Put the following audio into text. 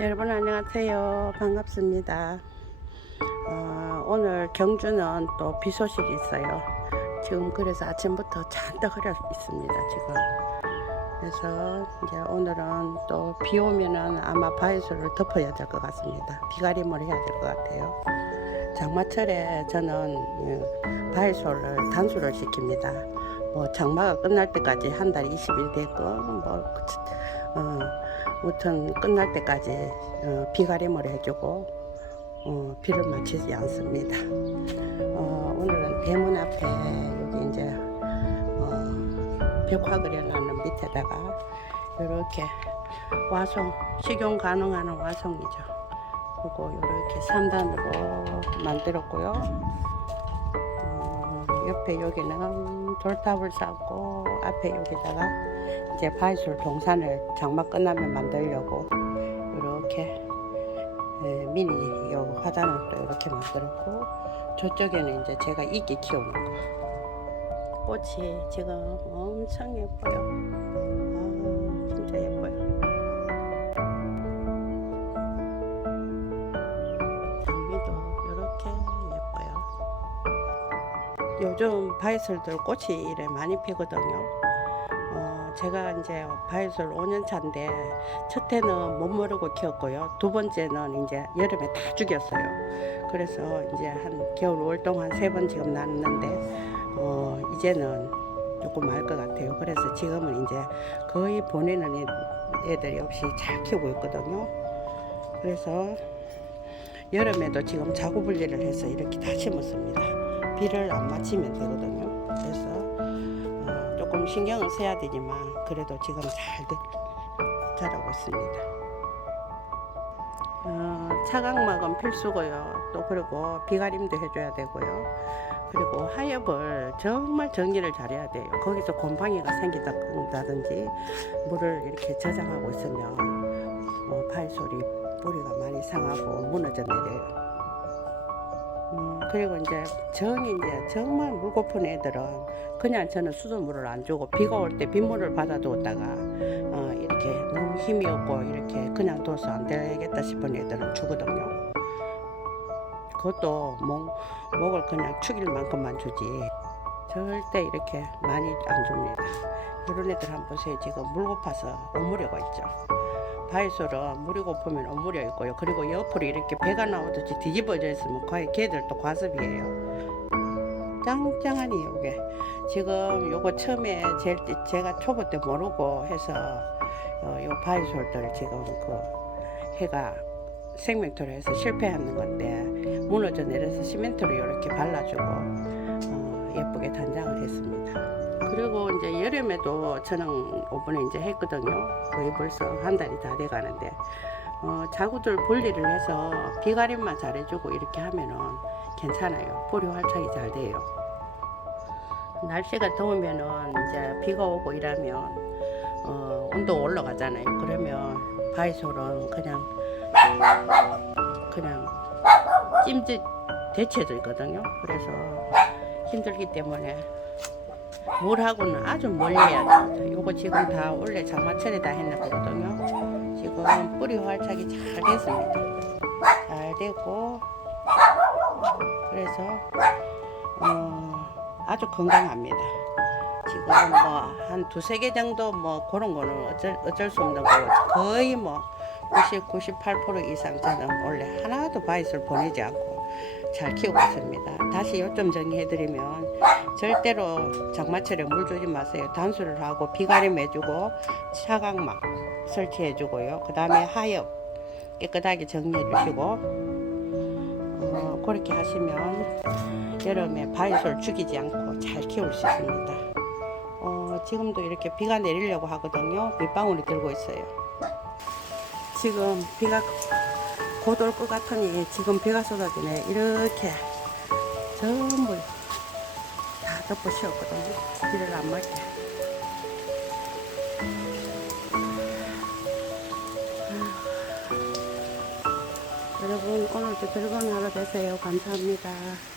여러분 안녕하세요. 반갑습니다. 어, 오늘 경주는 또 비 소식이 있어요. 지금 그래서 아침부터 잔뜩 흐려 있습니다. 지금. 그래서 이제 오늘은 또 비 오면은 아마 바이솔을 덮어야 될 것 같습니다. 비가림을 해야 될 것 같아요. 장마철에 저는 예, 바이솔을 단수를 시킵니다. 뭐 장마가 끝날 때까지 한 달 20일 되고 뭐 어, 무튼 끝날 때까지 어, 비가림을 해주고 어, 비를 맞추지 않습니다. 어, 오늘은 대문 앞에 여기 이제 어, 벽화 그려놓는 밑에다가 이렇게 와송 식용 가능한 와송이죠. 그리고 이렇게 3단으로 만들었고요. 어, 옆에 여기는 돌탑을 쌓고 앞에 여기다가 이제 바이솔 동산을 장마 끝나면 만들려고 이렇게 예, 미니 요 화단을 또 이렇게 만들었고 저쪽에는 이제 제가 이끼 키우는 거. 꽃이 지금 엄청 예뻐요 요즘 바이솔들 꽃이 이래 많이 피거든요 어, 제가 이제 바이솔 5년 차인데 첫 해는 못 모르고 키웠고요. 두 번째는 이제 여름에 다 죽였어요. 그래서 이제 한 겨울 올 동안 세 번 지금 났는데 어, 이제는 조금 알 것 같아요. 그래서 지금은 이제 거의 보내는 애- 애들이 없이 잘 키우고 있거든요. 그래서 여름에도 지금 자구 분리를 해서 이렇게 다 심었습니다. 비를 안 맞추면 되거든요. 그래서 어, 조금 신경을 써야 되지만 그래도 지금 잘 되- 자라고 있습니다. 어, 차각막은 필수고요. 또 그리고 비가림도 해줘야 되고요. 그리고 하엽을 정말 정리를 잘해야 돼요. 거기서 곰팡이가 생긴다든지 물을 이렇게 저장하고 있으면 어, 파이솔이 뿌리가 많이 상하고 무너져 내려요. 음, 그리고 이제 정이 이제 정말 물 고픈 애들은 그냥 저는 수돗물을 안 주고 비가 올 때 빗물을 받아두었다가 어, 이렇게 너무 힘이 없고 이렇게 그냥 둬서 안 되겠다 싶은 애들은 주거든요. 그것도 목, 목을 그냥 축일 만큼만 주지 절대 이렇게 많이 안 줍니다. 이런 애들 한번 보세요. 지금 물 고파서 오므려가 있죠. 바이솔은 물이 고프면 오므려 있고요. 그리고 옆으로 이렇게 배가 나오듯이 뒤집어져 있으면 거의 걔들도 과습이에요. 짱짱하니 요게 지금 요거 처음에 제, 제가 초보 때 모르고 해서 어, 요 바이솔들 지금 그 해가 생명토로 해서 실패하는 건데 무너져 내려서 시멘트로 이렇게 발라주고 어, 예쁘게 단장을 했습니다. 그리고 이제 여름에도 저는 오븐에 이제 했거든요. 거의 벌써 한 달이 다 돼 가는데 어, 자구들 분리를 해서 비가림만 잘해주고 이렇게 하면은 괜찮아요. 뿌리 활착이 잘 돼요. 날씨가 더우면은 이제 비가 오고 이러면 어, 온도 올라가잖아요. 그러면 바이솔은 그냥 그냥 찜질 대체들거든요. 그래서 힘들기 때문에 물하고는 아주 멀리 해야 됩니다. 요거 지금 다 원래 장마철에 다 했나 보거든요. 지금 뿌리 활착이 잘 됐습니다. 잘 되고 그래서 어, 아주 건강합니다. 지금 뭐 한 두세 개 정도 뭐 그런 거는 어쩔, 어쩔 수 없는 거고 거의 뭐 90, 98% 이상 저는 원래 하나도 바이스를 보내지 않고 잘 키우고 있습니다. 다시 요점 정리해드리면 절대로 장마철에 물 주지 마세요. 단수를 하고 비가림 해주고 차각막 설치해주고요. 그 다음에 하엽 깨끗하게 정리해주시고 어, 그렇게 하시면 여름에 바이솔 죽이지 않고 잘 키울 수 있습니다. 어, 지금도 이렇게 비가 내리려고 하거든요. 밑방울이 들고 있어요. 지금 비가 곧 올 것 같으니 지금 비가 쏟아지네. 이렇게 전부 다 덮어 씌웠거든요. 비를 안 맞게. 여러분 오늘도 즐거운 하루 되세요. 감사합니다.